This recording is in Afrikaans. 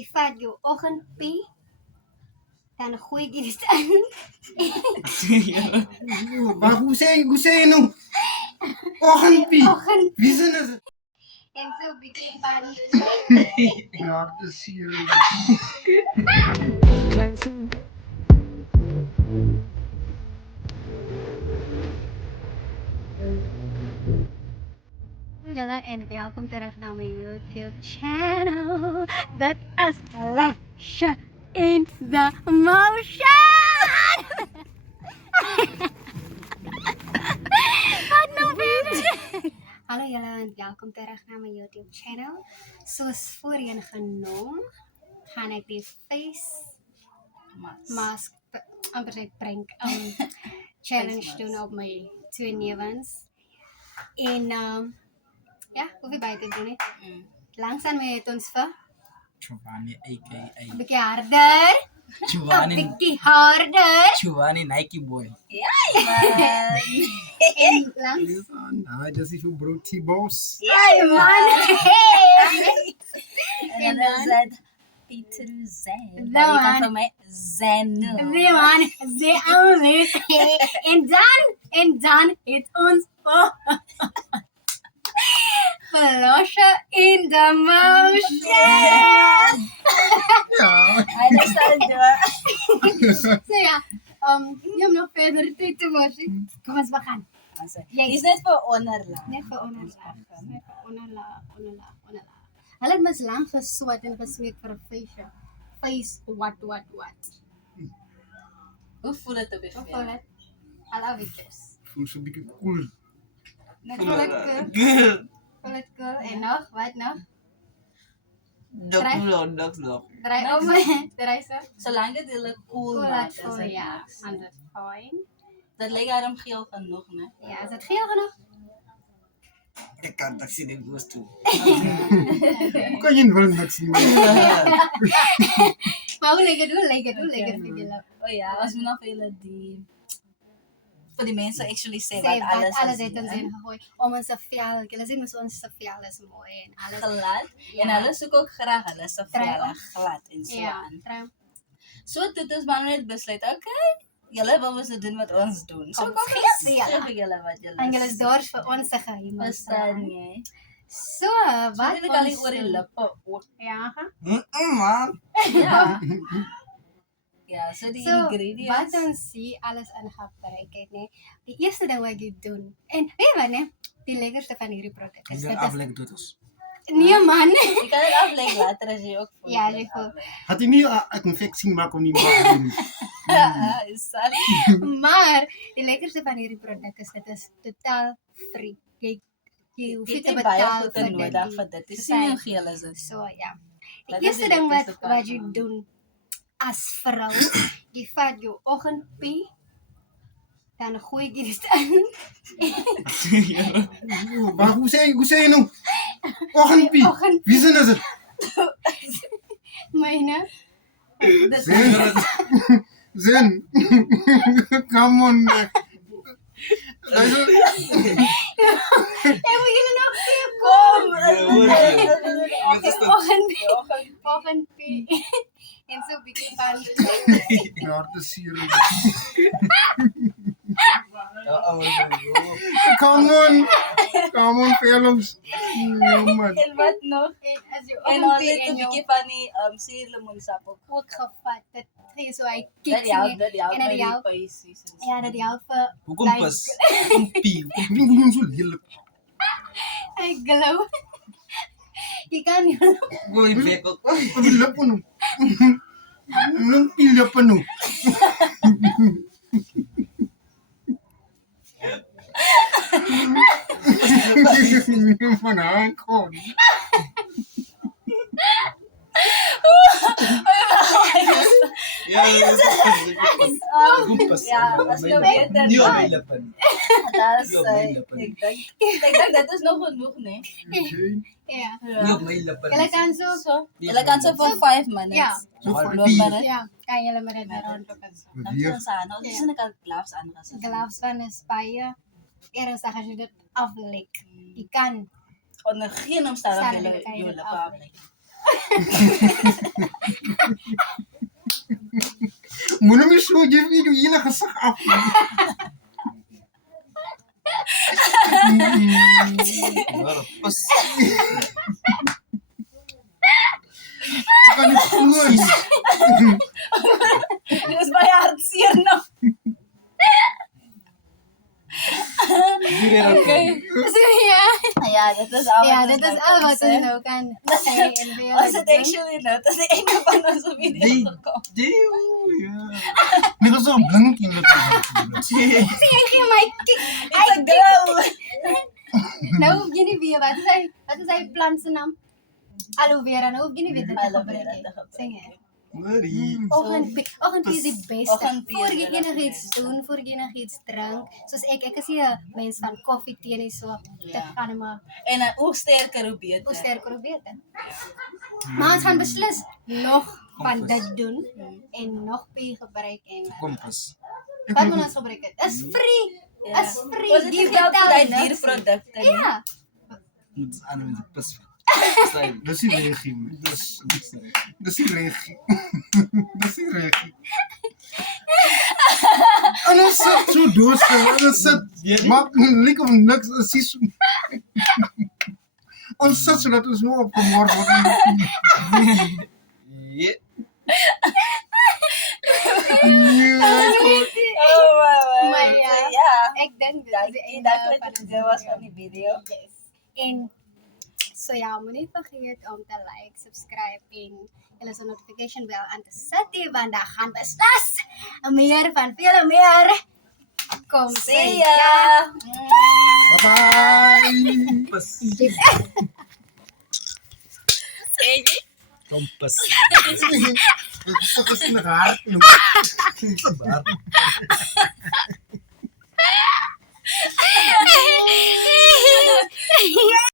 jy vat jou oggendpie, dan gooi jy dit in. Maar hoe sê jy nou? Oggendpie. Oggend Wie sin is dit? en so 'n bietjie van Ja, dit is serieus. Julle en welkom terug na my YouTube channel. Dit is Lasha in the motion. Wat nou weer? Hallo julle en welkom terug na my YouTube channel. Soos voorheen genoem, gaan ek die face mask amper net prank challenge doen op my twee nevens. En ja, hoef jy by te doen nie. Langsaam het ons vir Chuvani aka 'n bietjie harder. 'n Chuvani bietjie harder. Chuvani Nike boy. En langs. Ah, dis is jou broodjie boss. Hey man. En dan is het Peter Zen. Nou, Die man. kan van mij Zenu. Nee man, ze alweer. En dan het ons Lasha in the motion. Ja. Hij is al door. So ja, jy het nog verder tyd te was. Kom ons begin. Is net voor onderlaag. Net vir onderlaag. Net vir onderlaag. Hulle het mos lank geswat en gesmeek vir 'n feesje. Face what. Hoe voelt het op je Hoe vel? voel dit? Hallo witjes. Voel so 'n bietjie cool. Voel dit cool? En nog? Wat nog? Dok. Draai om. Draai zo. Zolang het heel cool Cool maakt, het is voel, het ja. niks. En dat is fijn. Dat lijkt daarom geel genoeg, ne? Ja, is het geel genoeg? Ik kan dat zien in goes toe. Hoe kan jy wil niks nie man? Maar hoe lekker, hoe lekker vir julle? Oh ja, als we nog willen die... Voor die mensen actually Sê say wat alles alles is, het ons hè? ingegooi. Om ons vel, julle sien mos ons vel is mooi en alles. Glad. Ja. En hulle soek ook graag hulle se Try velle ook. glad en so Ja, aan. trouw. So dit is maar net besluit, okay. Julle wil mos nou doen wat ons doen. So Kom, kom gee gee julle. vir julle wat julle. En julle is daar vir ons se geheim. verstaan jy? So, Wat wat het ek al hier oor die lippe ook. Ja, ga. Man. Ja. Ja, so die So, wat ingredients. ons sien, alles ingebruik het, nee. Die eerste ding wat jy doen. En weet je wat, nee? Die lekkerste van hierdie produk Ik is ben dit aflek doet ons. Nee man. Je kan het afleggen later als je ook voelt. Ja, dat je het voelt. aflegt. Had jy nie 'n infeksie maak om nie maak nie. Ja, is dat. Maar die lekkerste van hierdie produk is dit is totaal free. Jy hoef nie Dit te is baie betaal goed vir en nodig dit. vir dit. Dis Sy- nie hoe geel is dit. So ja. Die Dat is eerste die ding wat lekkerste part jy van- doen as vrou, jy vat jou oggendpie, dan gooi jy dit in. Maar hoe sê jy nou? Oggendpie. Oggendpie. Wie sin is dit? Myne. Zen. Come on. Ek moet julle nog sien. Kom! Oggendpie. En so 'n bietjie van Ja, dit is serieus. Oh, Come on films. Nee man. En wat nog? en as jy En dan oggendpie net en 'n jou bietjie van die suurlemoensap ook. ook gevat. Dit gee so hy Dat kick help, dat help en by dit die help. spesies en so. Ja, dat help vir Hoekom pas? Hoekom pie? Hoekom doen jy so lelik? Ek glo. Jy kan nie. Gooi bek ook. Op die lippe nou. Lang die lippe nou. Van haar kon. Ja, hoekom pas? Ja, as jy beter Nie op maak. my lippen. Dat is, Ja, mijn lippen. ik denk dat is nog genoeg, nee? Ja. Nie op my lippen. Julle kan so Zo. Jullie kan zo voor 5 minutes. Ja. So Maar van Loop die maar, hè. ja, kan julle met dit rondloop. Dan doen we aan. Al is ik al gloves aangezet. Gloves van is baie ernstig as jy dit aflek. Jy kan Onder geen omstandigheden Kan je jullie dit public. Moet hem eens zo, je video hier naar gezag af. Pas. Ik kan niet vloeien. Dit is bij hartseer nog. Oké. So ja. Ja, dit is al Ja, wat dit ons is nou al wat kan ons sê. nou kan sê en weer. Was het actually nou? Dat is de ene van onze video gekomen. Ja. Ik was zo blink in de Sien jy gee my kick. It's a girl. Nou hoef jy nie weer wat is hy plant se naam? Aloe vera. Nou hoef jy nie weer dit te Aloe gebruik vera nie. te gebruik. Sien jy? Marie. Oggend is die beste. Oggendthee Voor is jy regtig enigiets beste. doen, voor jy enigiets drink. Soos ek is nie 'n mens van koffie, tee nie so. Dit Ja. gaan maar En hoe sterker hoe beter. hoe sterker hoe beter. Maar ons gaan beslis nog van dit doen en nog pee gebruik en Kompas. wat moet ons gebruik het? Is free. Ja. Is free. Was het Die nie geld vir betaal die niks. dierprodukte nie? Ja. Moet aan met de pas. Dat is die regie, man. Dat is die regie. Dat is die regie. En dan zit zo doos. En dan zit... Maak lik of niks. Dan zie zo... Ons zit zodat we zo opgemoord worden. Ja. Oh, Maar ja. Ja. Ek dink dit Ja, is die ik einde dacht van dat ons het was video. van die video. Yes. En so ja, moenie vergeet om te like, subscribe en julle se notification bell aan te sit want daar gaan beslis meer van vele meer kom. See ya. Bye-bye. Pas. Kompas. Dat is nog hard.